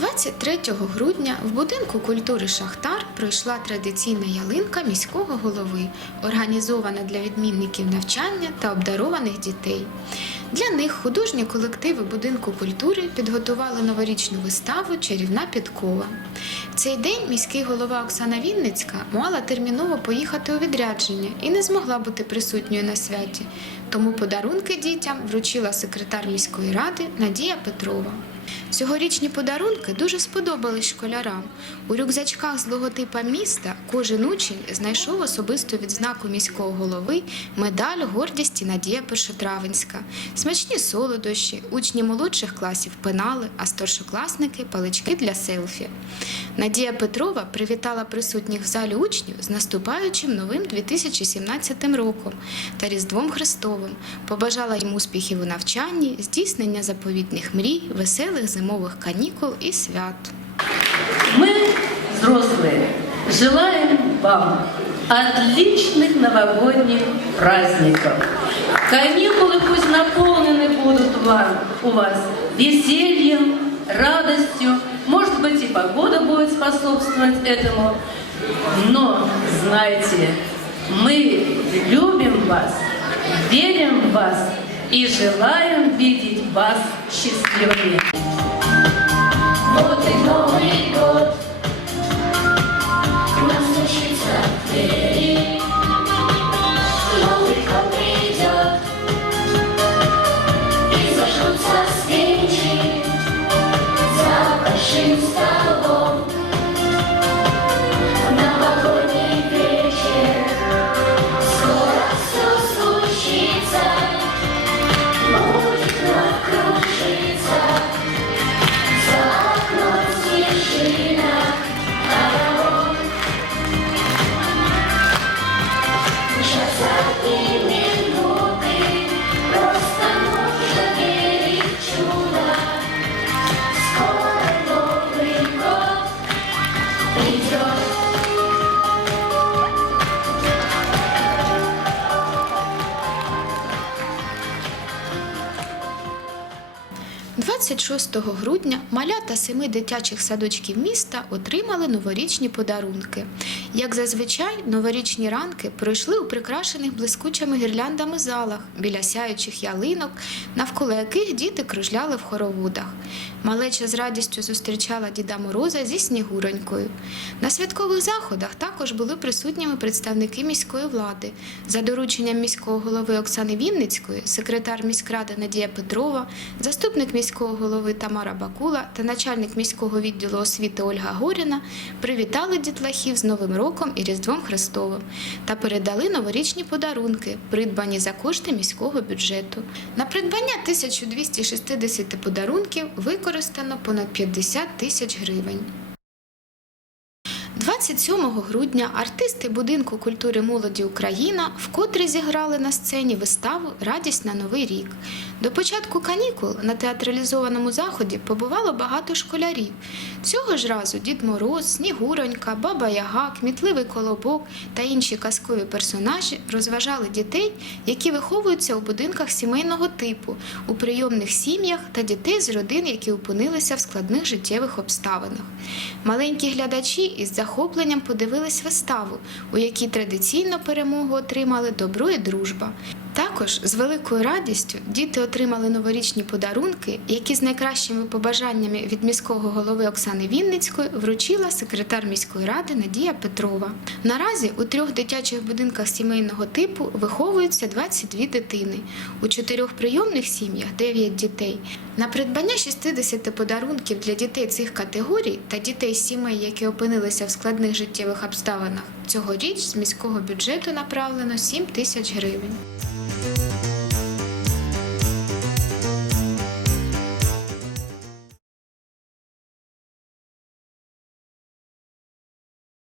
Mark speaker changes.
Speaker 1: 23 грудня в будинку культури Шахтар пройшла традиційна ялинка міського голови, організована для відмінників навчання та обдарованих дітей. Для них художні колективи будинку культури підготували новорічну виставу Чарівна підкова. В цей день міський голова Оксана Вінницька мала терміново поїхати у відрядження і не змогла бути присутньою на святі. Тому подарунки дітям вручила секретар міської ради Надія Петрова. Цьогорічні подарунки дуже сподобались школярам. У рюкзачках з логотипа міста кожен учень знайшов особисту відзнаку міського голови, медаль гордість і Надія Першотравенська, смачні солодощі, учні молодших класів пенали, а старшокласники палички для селфі. Надія Петрова привітала присутніх в залі учнів з наступаючим новим 2017 роком та Різдвом Христовим, побажала їм успіхів у навчанні, здійснення заповітних мрій, веселих зимових канікул і свят.
Speaker 2: Мы, взрослые, желаем вам отличных новогодних праздников. Каникулы пусть наполнены будут вам, у вас весельем, радостью. Может быть, и погода будет способствовать этому. Но знайте, мы любим вас, верим в вас и желаем видеть вас счастливыми.
Speaker 3: Зажгутся свечи. За большим столом
Speaker 1: 26 грудня малята семи дитячих садочків міста отримали новорічні подарунки. Як зазвичай, новорічні ранки пройшли у прикрашених блискучими гірляндами залах біля сяючих ялинок, навколо яких діти кружляли в хороводах. Малеча з радістю зустрічала Діда Мороза зі Снігуронькою. На святкових заходах також були присутніми представники міської влади. За дорученням міського голови Оксани Вінницької, секретар міськради Надія Петрова, заступник міського голови Тамара Бакула та начальник міського відділу освіти Ольга Горіна привітали дітлахів з Новим роком і Різдвом Христовим та передали новорічні подарунки, придбані за кошти міського бюджету. На придбання 1260 подарунків використано понад 50 тисяч гривень. 27 грудня артисти будинку культури молоді Україна вкотре зіграли на сцені виставу Радість на новий рік. До початку канікул на театралізованому заході побувало багато школярів. Цього ж разу Дід Мороз, Снігуронька, Баба Яга, Кмітливий Колобок та інші казкові персонажі розважали дітей, які виховуються у будинках сімейного типу, у прийомних сім'ях та дітей з родин, які опинилися в складних життєвих обставинах. Маленькі глядачі із захопленням подивились виставу, у якій традиційно перемогу отримали добро і дружба. Також з великою радістю діти отримали новорічні подарунки, які з найкращими побажаннями від міського голови Оксани Вінницької вручила секретар міської ради Надія Петрова. Наразі у трьох дитячих будинках сімейного типу виховуються 22 дитини. У чотирьох прийомних сім'ях 9 дітей. На придбання 60 подарунків для дітей цих категорій та дітей сімей, які опинилися в складних життєвих обставинах, цьогоріч з міського бюджету направлено 7 тисяч гривень.